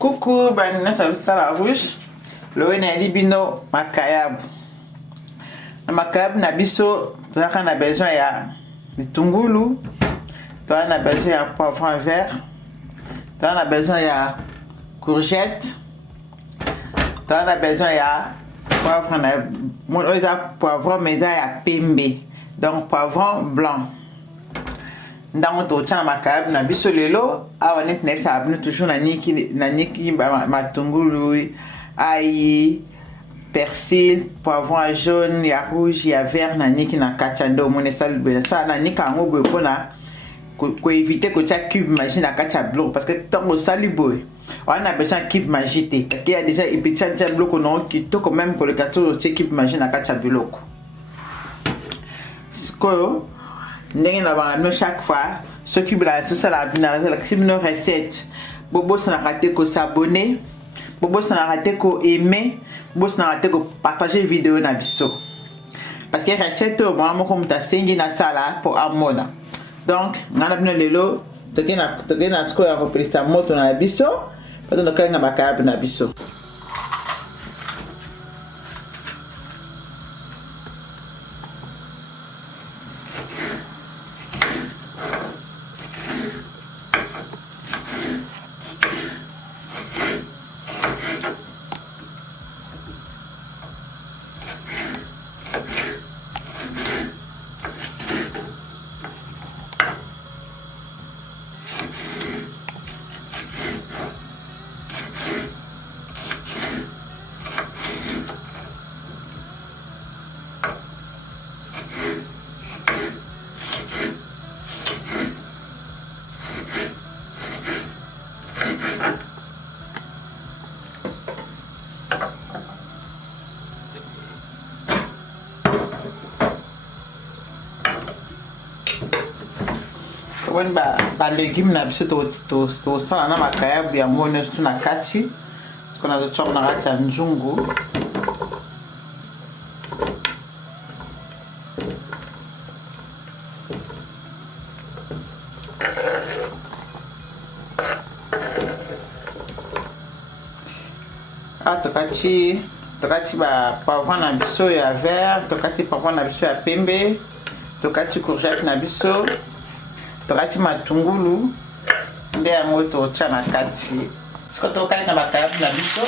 Coucou, banana la rouge. Le wena libino makayab. Le makayab na biso, tu as besoin de tungulu, tu as besoin de poivron vert, tu as besoin de courgette, tu as besoin de poivron mais il y a pembe, donc poivron blanc. Dans to tchana makayab na biso lelo awa net net sa abnu toujours na niki matungulu ail persil poivron jaune ya rouge ya vert na niki na kachando monesal bela sa na nika ngo boy pona ko éviter ko tcha cube magie na kacha blanc parce que tango sali boy on a besoin cube magie té parce qu'il y a déjà ipicha blanc non qui to quand même ko le kato cube magie na kacha blanc ko ndenge na bana chaque fois s'occupe la tout ça la une recette bobo ça n'a raté ko s'abonner bobo ça n'a raté ko aimer bobo ça n'a raté ko partager vidéo na biso parce que recette moi comme ta sengi na sala pour amona donc ngana bino lelo tokena sko ya ko presta moto na biso parce que nokanga makayab na biso when ba légumes na biso to sala na makayab ya ngone tu na kati kuna zo chop na kati ya nzungu tokati ba poivron na biso ya vert tokati poivron na biso ya pembe tokati courgette na biso tokati matungulu nde yango totya na kati siko tokali na makayab na biso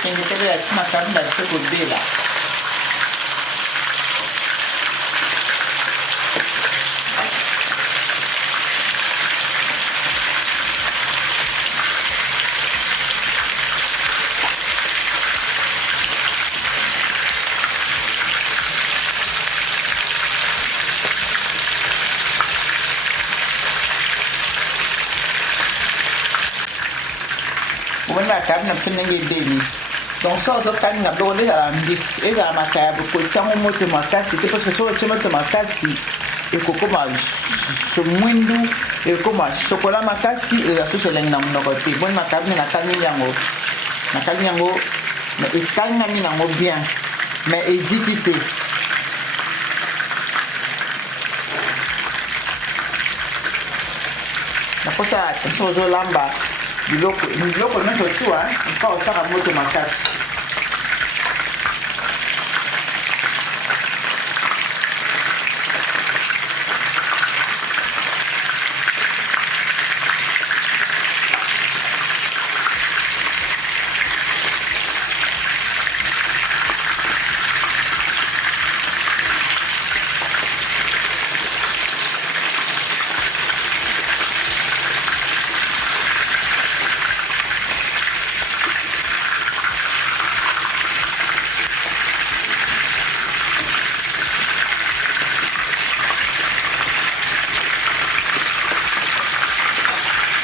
Quindi deve essere una carne con bella. Una carne non bene. Donc ça on doit na blonde à mbis et à makayab ko tango moto makasi te parce que so chema to makasi e ko koma so mwindu e koma chocolat makasi e so seleng na mnoko te bon makayab na kani yango mais e kanga mi nango bien mais hésiter na kosa so zo lamba biloko nyonso tu mpa osaka moto makasi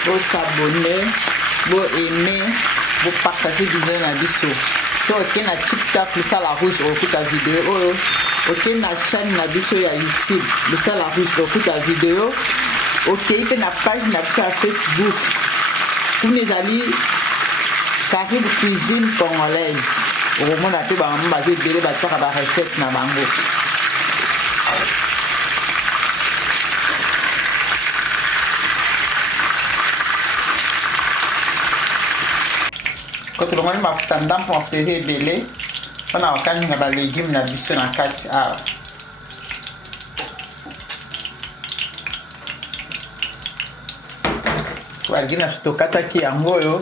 Vous s'abonner, vous aimer, vous partager vidéo na biso. so oke na TikTok lisala rouge okuta video oyo, oke na chaîne na biso ya YouTube lisala rouge okuta video, okei mpe na page na biso ya Facebook kuna ezali Karibu Cuisine Congolaise, okomona mpe bamama baza ebele batiaka barecette na bango. Quand on a mafuta ndampo mafuta eza ebele mpona kokalinga balégume na biso na kati awa. Balégume na biso tokataki yango oyo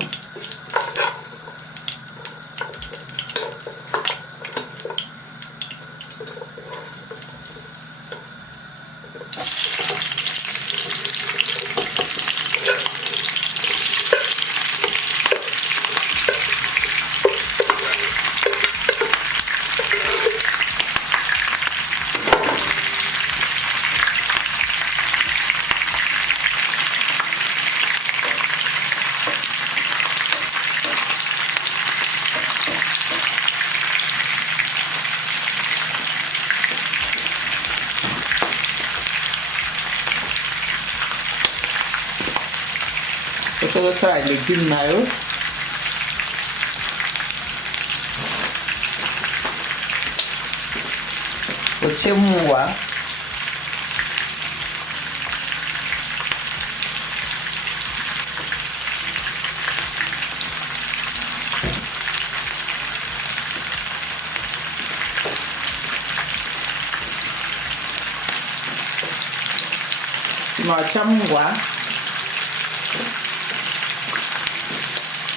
osala légume na yo otie muwa nsima watia muwa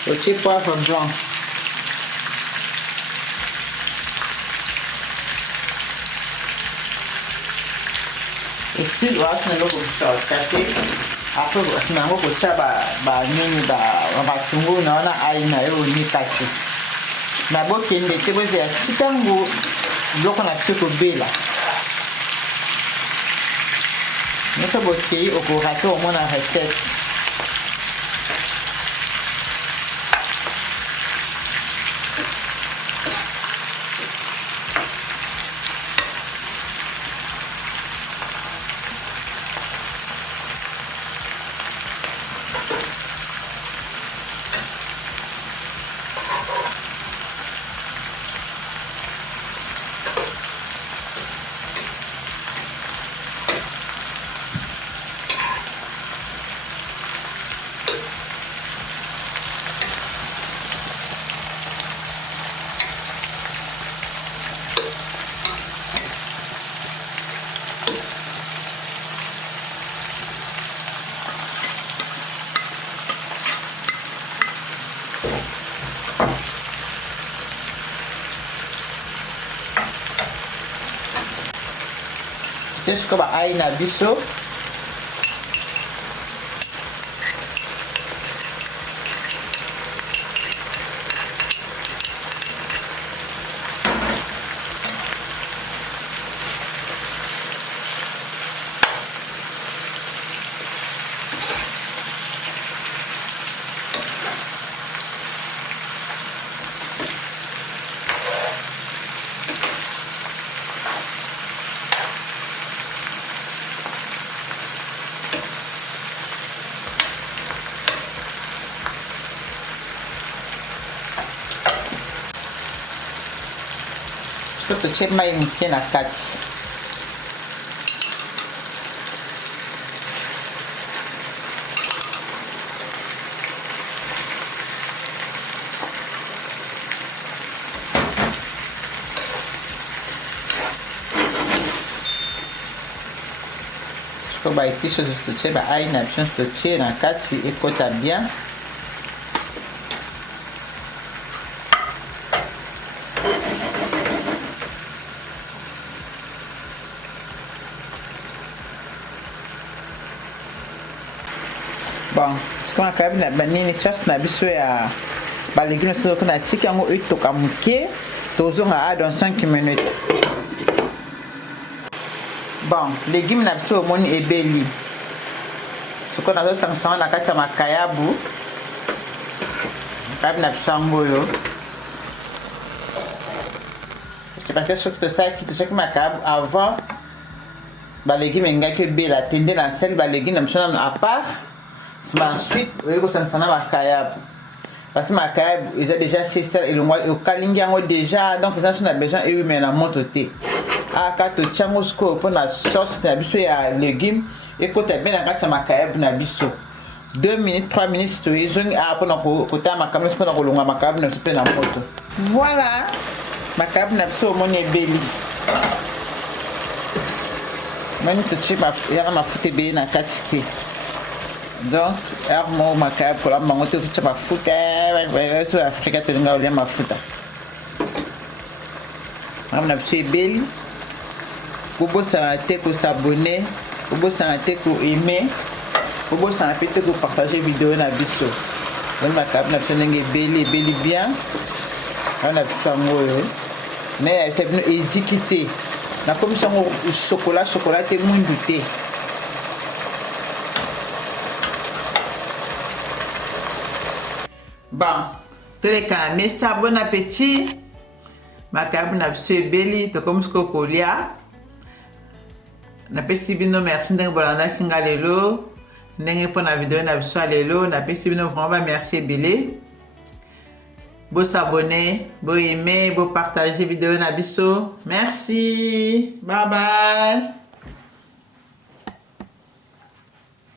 otie poivre blanc, esi wakati nango kotia te après wakati nango kotia banini matungulu na wana ai na yo onika te na bokende te boza ya tikango biloko na biso kobela nyonso bokei okorate omona recette. Siko ba ai na biso totie mai moke na kati siko baepice totie baai na biso totie na kati ekota bien. Bon, sikoyo nakayabi na banini sauce na biso ya balégume na biso na tika yango etoka moke tozonga dans 5 minutes. Bon, légume na biso omoni ebeli sikoyo nazosangisa yango na kati ya makayabu na biso yango oyo parce que soki tosalaki makayabu avant balégume engaki ebela tende na sel balégume na biso nano à part nsima ensuite oye kosanisa na makayabu parce que makayabu eza déjà sesel elongwa okalingi yango déjà donc eza so na besoin ewime na moto te aka totia yango sikoyo mpona sauce na biso ya légume ekota bien na kati ya makayabu na biso 2 minutes 3 minutes toyezongi mpona kotala makayabu mpona kolonga makayabu na biso mpe na moto. Voilà makayabu na biso omoni ebeli moni totie yaka mafuta ebele na kati te donc ere moko makayabu kolamba bango te okotia mafuta so afrika tolinga kolia mafuta makayabu na biso ebeli kobosana te kosabone kobosana te koaime kobosana mpe te kopartage video na biso donc makayabu na biso ndenge ebeli bien awa na biso yango oyo na ya biso bino eziki te nakomisi yango chocolat te mwindu te. Bon toleka na mesa, bon appétit. Makayabu na biso ebeli tokomisi kolia. Napesi bino merci ndenge bolandaki nga lelo ndenge mpona video na biso lelo napesi bino vraiment merci ebele. Bo s'abonner, bo aimer, bo partager vidéo na biso. Merci. Bye bye.